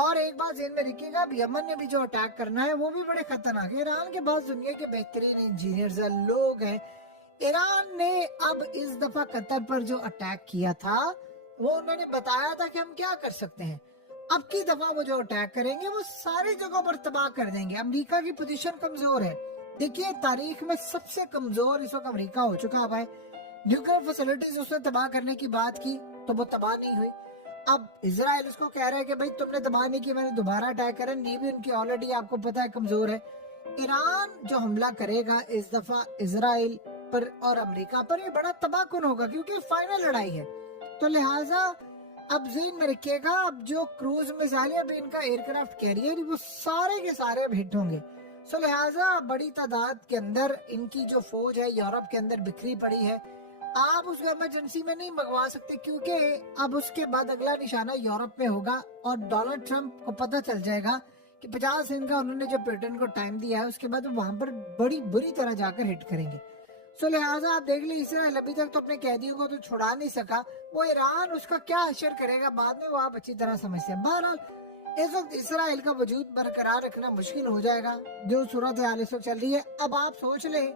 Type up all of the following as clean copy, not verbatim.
اور ایک بات ذہن میں رکھیے گا، اب یمن نے بھی جو اٹیک کرنا ہے وہ بھی بڑے خطرناک ہے۔ ایران کے پاس دنیا کے بہترین انجینئرز لوگ ہیں۔ ایران نے اب اس دفعہ قطر پر جو اٹیک کیا تھا وہ انہوں نے بتایا تھا کہ ہم کیا کر سکتے ہیں۔ اب کی دفعہ وہ جو اٹیک کریں گے وہ ساری جگہوں پر تباہ کر دیں گے۔ امریکہ کی پوزیشن کمزور ہے، دیکھیے تاریخ میں سب سے کمزور اس وقت امریکہ ہو چکا ہے۔ نیوکلیئر فیسلٹیز اس نے تباہ کرنے کی بات کی تو وہ تباہ نہیں ہوئی۔ اب اسرائیل اس کو کہہ رہا ہے کہ بھائی تم نے تباہ نہیں کی، میں نے دوبارہ اٹیک کرا، یہ بھی ان کی آلریڈی آپ کو پتا ہے کمزور ہے۔ ایران جو حملہ کرے گا اس دفعہ اسرائیل پر اور امریکہ پر، یہ بڑا تباہ کن ہوگا کیونکہ فائنل لڑائی ہے۔ تو لہٰذا اب ذہن میں رکھیے گا، اب جو کروز میزائل اب ان کا ایئر کرافٹ کیریئر وہ سارے کے سارے اب ہٹ ہوں گے۔ سو لہٰذا بڑی تعداد کے اندر ان کی جو فوج ہے یورپ کے اندر بکھری پڑی ہے، آپ اس کو ایمرجنسی میں نہیں منگوا سکتے کیونکہ اب اس کے بعد اگلا نشانہ یورپ میں ہوگا اور ڈونلڈ ٹرمپ کو پتہ چل جائے گا کہ 50 دن کا انہوں نے جو برٹن کو ٹائم دیا ہے، اس کے بعد وہاں پر بڑی بری طرح جا کر ہٹ کریں گے۔ سو لہٰذا آپ دیکھ لیں اسرائیل ابھی تک تو اپنے قیدیوں کو تو چھڑا نہیں سکا، وہ ایران اس کا کیا اشر کرے گا بعد میں وہ آپ اچھی طرح سمجھتے ہیں۔ بہرحال اس وقت اسرائیل کا وجود برقرار رکھنا مشکل ہو جائے گا جو صورتحال اس وقت چل رہی ہے۔ اب آپ سوچ لیں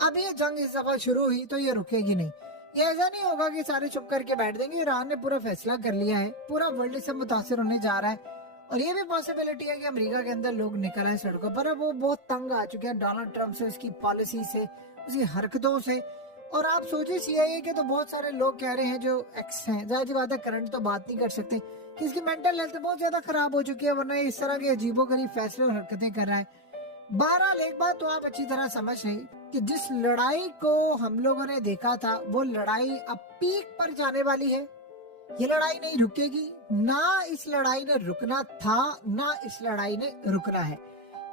اب یہ جنگ اس دفعہ شروع ہوئی تو یہ رکے گی نہیں، یہ ایسا نہیں ہوگا کہ سارے چپ کر کے بیٹھ دیں گے۔ ایران نے پورا فیصلہ کر لیا ہے، پورا ورلڈ سے متاثر ہونے جا رہا ہے، اور یہ بھی پاسبلٹی ہے کہ امریکہ کے اندر لوگ نکل آئے سڑکوں پر۔ اب وہ بہت تنگ آ چکے ہیں ڈونلڈ ٹرمپ سے، اس کی پالیسی سے، اس کی حرکتوں سے۔ اور آپ سوچیں سی آئی اے کے تو بہت سارے لوگ کہہ رہے ہیں جو ایکس ہیں، ظاہر سی بات ہے کرنٹ تو بات نہیں کر سکتے کہ اس کی مینٹل ہیلتھ بہت زیادہ خراب ہو چکی ہے، ورنہ اس طرح کے عجیب و غریب فیصلے اور حرکتیں کر رہا ہے۔ بہرحال ایک بات تو آپ اچھی طرح سمجھ رہے کہ جس لڑائی کو ہم لوگوں نے دیکھا تھا وہ لڑائی اب پیک پر جانے والی ہے۔ یہ لڑائی نہیں رکے گی، نہ اس لڑائی نے رکنا تھا نہ اس لڑائی نے رکنا ہے۔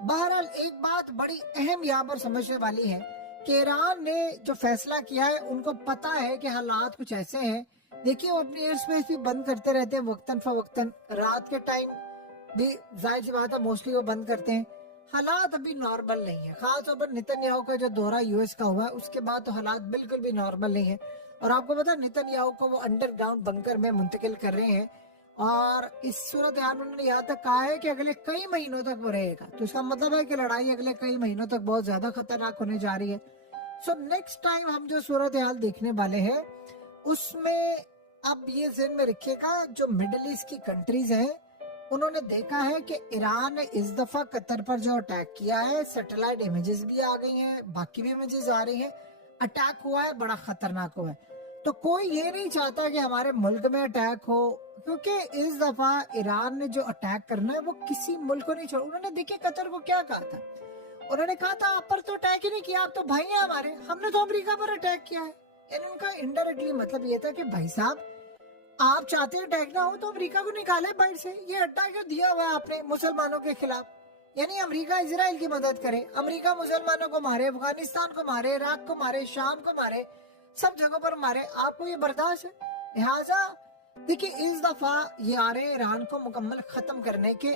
بہرحال ایک بات بڑی اہم یہاں پر سمجھنے والی ہے کہ ایران نے جو فیصلہ کیا ہے ان کو پتا ہے کہ حالات کچھ ایسے ہیں۔ دیکھیے وہ اپنی ایئر اسپیس بھی بند کرتے رہتے ہیں وقتاً فوقتاً، رات کے ٹائم بھی ظاہر سی بات ہے موسٹلی وہ بند کرتے ہیں۔ حالات ابھی نارمل نہیں ہیں، خاص طور پر نتن یاہو کا جو دورہ یو ایس کا ہوا ہے اس کے بعد تو حالات بالکل بھی نارمل نہیں ہیں۔ اور آپ کو پتا نتن یاہو کو وہ انڈر گراؤنڈ بنکر میں منتقل کر رہے ہیں، اور اس صورتحال میں انہوں نے یہاں تک کہا ہے کہ اگلے کئی مہینوں تک وہ رہے گا۔ تو اس کا مطلب ہے کہ لڑائی اگلے کئی مہینوں تک بہت زیادہ خطرناک ہونے جا رہی ہے۔ سو نیکسٹ ٹائم ہم جو صورتحال دیکھنے والے ہیں اس میں اب یہ ذہن میں رکھیے گا، جو مڈل ایسٹ کی کنٹریز ہیں انہوں نے دیکھا ہے کہ ایران نے اس دفعہ قطر پر جو اٹیک کیا ہے، سیٹلائٹ امیجز بھی آ گئی ہیں، باقی بھی امیجز آ رہی ہیں، اٹیک ہوا ہے، بڑا خطرناک ہوا ہے۔ تو کوئی یہ نہیں چاہتا کہ ہمارے ملک میں اٹیک ہو، کیونکہ اس دفعہ ایران نے جو اٹیک کرنا ہے وہ کسی ملک کو نہیں چھوڑا۔ انہوں نے دیکھیں قطر کو کیا کہا تھا، انہوں نے کہا تھا آپ پر تو اٹیک ہی نہیں کیا، آپ تو بھائی ہیں ہمارے، ہم نے تو امریکہ پر اٹیک کیا ہے۔ یعنی ان کا انڈائریکٹلی مطلب یہ تھا کہ بھائی صاحب آپ چاہتے ہیں اٹیک نہ ہو تو امریکہ کو نکالے باہر سے، یہ اٹیک کیوں دیا ہوا ہے آپ نے مسلمانوں کے خلاف؟ یعنی امریکہ اسرائیل کی مدد کرے، امریکہ مسلمانوں کو مارے، افغانستان کو مارے، عراق کو مارے، شام کو مارے، سب جگہوں پر مارے، آپ کو یہ برداشت ہے؟ لہٰذا دیکھیں اس دفعہ یہ آ رہے ایران کو مکمل ختم کرنے کے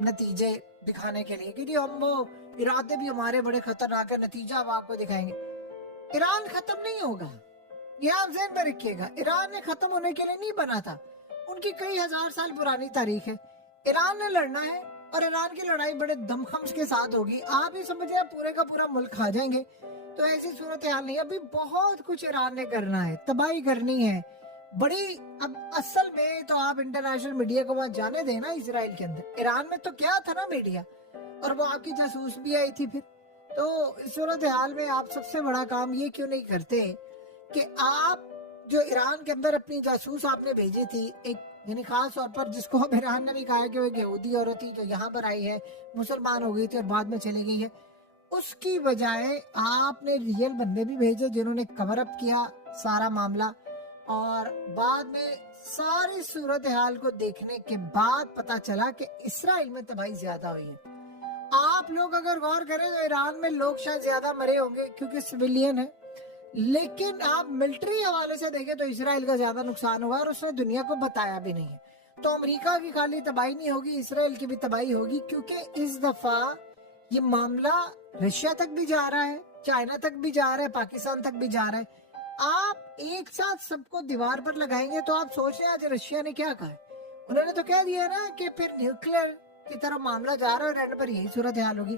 نتیجے دکھانے کے لیے کہ جی ہم وہ ارادے بھی ہمارے بڑے خطرناک ہے، نتیجہ ہم آپ کو دکھائیں گے۔ ایران ختم نہیں ہوگا، یہ آپ ذہن میں رکھیے گا۔ ایران نے ختم ہونے کے لیے نہیں بنا تھا، ان کی کئی ہزار سال پرانی تاریخ ہے، ایران نے لڑنا ہے، اور ایران کی لڑائی بڑے دم خمس کے ساتھ ہوگی۔ آپ یہ سمجھیں پورے کا پورا ملک کھا جائیں گے، تو ایسی صورتحال نہیں، ابھی بہت کچھ ایران نے کرنا ہے، تباہی کرنی ہے بڑی۔ اب اصل میں تو آپ انٹرنیشنل میڈیا کو وہاں جانے دیں نا اسرائیل کے اندر، ایران میں تو کیا تھا نا میڈیا، اور وہ آپ کی جاسوس بھی آئی تھی۔ پھر تو اس صورتحال میں آپ سب سے بڑا کام یہ کیوں نہیں کرتے کہ آپ جو ایران کے اندر اپنی جاسوس آپ نے بھیجی تھی، ایک یعنی خاص طور پر جس کو ایران نے بھی کہا کہ وہ ایک یہودی عورت تھی جو یہاں پر آئی ہے، مسلمان ہو گئی تھی اور بعد میں چلی گئی ہے، اس کی بجائے آپ نے ریئل بندے بھی بھیجے جنہوں نے کور اپ کیا سارا معاملہ، اور بعد میں ساری صورتحال کو دیکھنے کے بعد پتا چلا کہ اسرائیل میں تباہی زیادہ ہوئی ہے۔ آپ لوگ اگر غور کریں تو ایران میں لوگ شاید زیادہ مرے ہوں گے کیونکہ سویلین ہے، لیکن آپ ملٹری حوالے سے دیکھیں تو اسرائیل کا زیادہ نقصان ہوا، اور اس نے دنیا کو بتایا بھی نہیں ہے۔ تو امریکہ کی خالی تباہی نہیں ہوگی، اسرائیل کی بھی تباہی ہوگی، کیونکہ اس دفعہ یہ معاملہ رشیا تک بھی جا رہا ہے، چائنا تک بھی جا رہا ہے، پاکستان تک بھی جا رہا ہے۔ آپ ایک ساتھ سب کو دیوار پر لگائیں گے تو آپ سوچ رہے ہیں آج رشیا نے کیا کہا ہے، انہوں نے تو کہہ دیا نا کہ پھر نیوکلیر کی طرف معاملہ جا رہا ہے اور اینڈ پر یہی صورتحال ہوگی.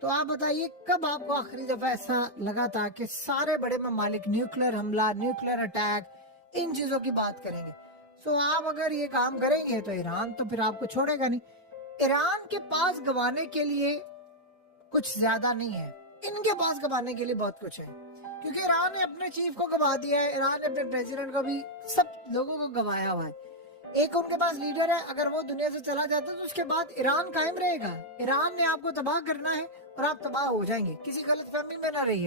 تو آپ بتائیے کب آپ کو آخری دفعہ ایسا لگا تھا کہ سارے بڑے ممالک نیوکلیر حملہ، نیوکلیر اٹیک، ان چیزوں کی بات کریں گے؟ سو آپ اگر یہ کام کریں گے تو ایران تو پھر آپ کو چھوڑے گا نہیں. ایران کے پاس گوانے کے لیے کچھ زیادہ نہیں ہے، ان کے پاس گوانے کے لیے بہت کچھ ہے، کیونکہ ایران نے اپنے چیف کو گوا دیا ہے، ایران نے اپنے پریزیڈنٹ کو بھی، سب لوگوں کو گوایا ہوا ہے. ایک ان کے پاس لیڈر ہے، اگر وہ دنیا سے چلا جاتا ہے تو اس کے بعد ایران قائم رہے گا. ایران نے آپ کو تباہ کرنا ہے اور آپ تباہ ہو جائیں گے، کسی غلط فہمی میں نہ رہیے.